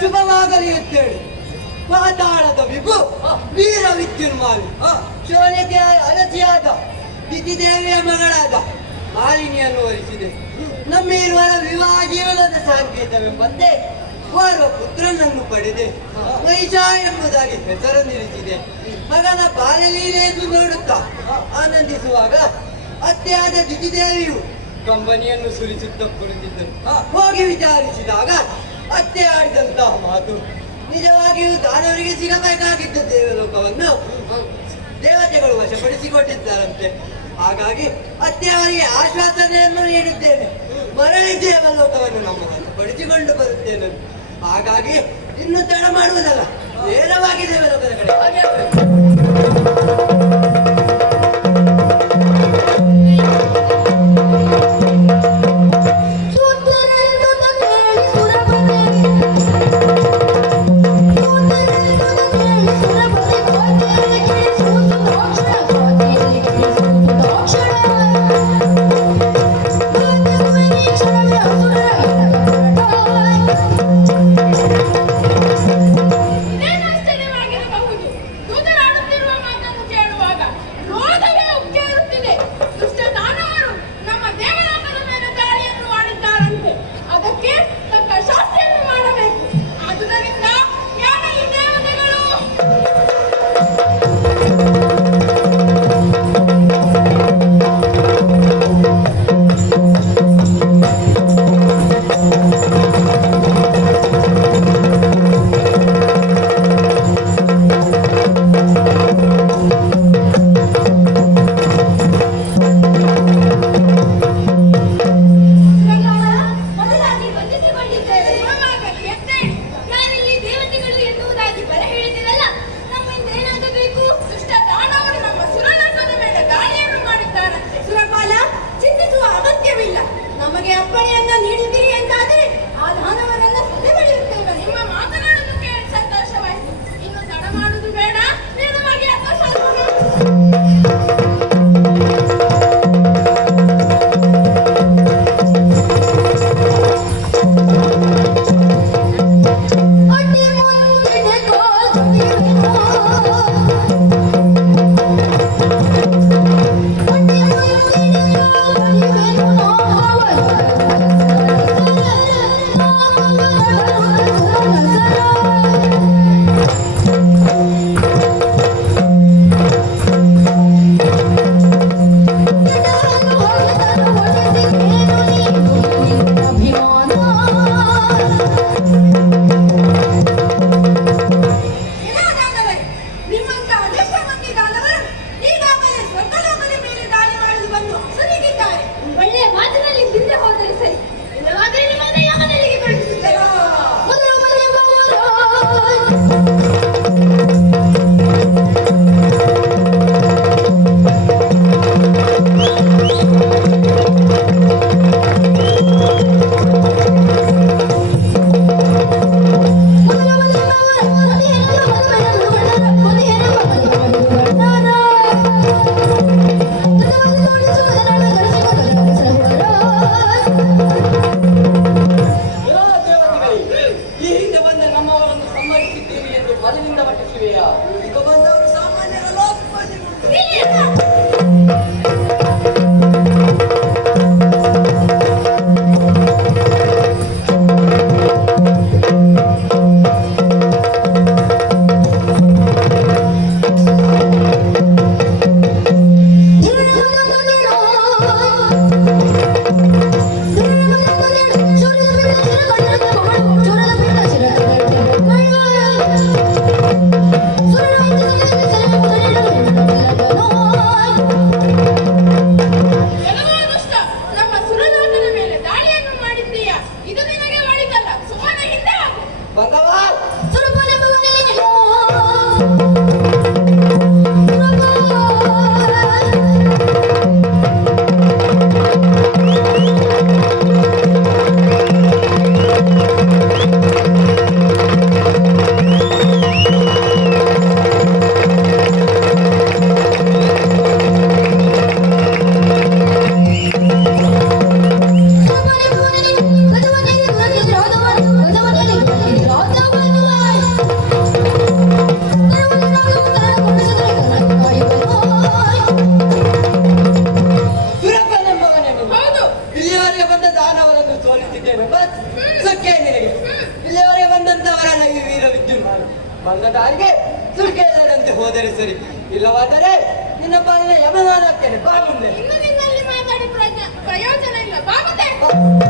ಶುಭವಾಗಲಿ ಅಂತೇಳಿ ಪಾತಾಳದ ವಿಭು ವೀರ ವಿದ್ಯುನ್ಮಾಲಿ ಶೋನಿಗೆ ಅರಸಿಯಾದ ದಿತಿದೇವಿಯ ಮಗಳಾದ ಮಾಲಿನಿಯನ್ನು ವರಿಸಿದೆ. ನಮ್ಮಿರುವರ ವಿವಾಹ ಜೀವನದ ಸಂಕೇತವೆಂಬಂತೆ ಓರ್ವ ಪುತ್ರನನ್ನು ಪಡೆದೆ ಮಹಿಷ ಎಂಬುದಾಗಿ ಹೆಸರನ್ನಿರಿಸಿದೆ. ಮಗನ ಬಾಲ್ಯಲೀಲೆಯನ್ನು ನೋಡುತ್ತಾ ಆನಂದಿಸುವಾಗ ಅತ್ತೆಯಾದ ದಿತಿದೇವಿಯು ಕಂಬನಿಯನ್ನು ಸುರಿಸುತ್ತಾ ಕುಳಿತಿದ್ದರು. ಹೋಗಿ ವಿಚಾರಿಸಿದಾಗ ಅತ್ತೆ ಆಡಿದಂತಹ ಮಾತು ನಿಜವಾಗಿಯೂ ದಾನವರಿಗೆ ಸಿಗಬೇಕಾಗಿದ್ದ ದೇವಲೋಕವನ್ನು ದೇವತೆಗಳು ವಶಪಡಿಸಿಕೊಂಡಿದ್ದಾರಂತೆ. ಹಾಗಾಗಿ ಅತ್ತೆಯವರಿಗೆ ಆಶ್ವಾಸನೆಯನ್ನು ನೀಡಿದ್ದೇನೆ, ಮರಳಿ ದೇವಲೋಕವನ್ನು ನಮ್ಮ ವಶಪಡಿಸಿಕೊಂಡು ಬರುತ್ತೇನೆ. ಹಾಗಾಗಿ ಇನ್ನು ತಡ ಮಾಡುವುದಲ್ಲ, ನೇರವಾಗಿ ದೇವಲೋಕದ ಕಡೆ ಆಶ್ಚರ್ಯವಾಗಿರಬಹುದು. ಮಲಿನಿಂದ ಮಟ್ಟಿಸುವೆಯಾ? ಈಗ ಬಂದವರು ಸಾಮಾನ್ಯರ ಲೋಕಪತಿ ಇಲ್ಲಿಯವರೆಗೆ ಬಂದಂತವರಲ್ಲ ಈ ವೀರ ವಿದ್ಯುನ್ಮಾನ. ಬಂದ ದಾರಿಗೆ ಸುರ್ಕೆದಂತೆ ಹೋದರೆ ಸರಿ, ಇಲ್ಲವಾದರೆ ನಿನ್ನ ಪಾಲಿನ ಯಮನಾದಕ್ಕೆ ಬಾ ಮುಂದೆ. ಇನ್ನು ನಿನ್ನಲ್ಲಿ ಮಾತಾಡಿ ಪ್ರಯೋಜನ ಇಲ್ಲ. ಬಾ ಮುಂದೆ.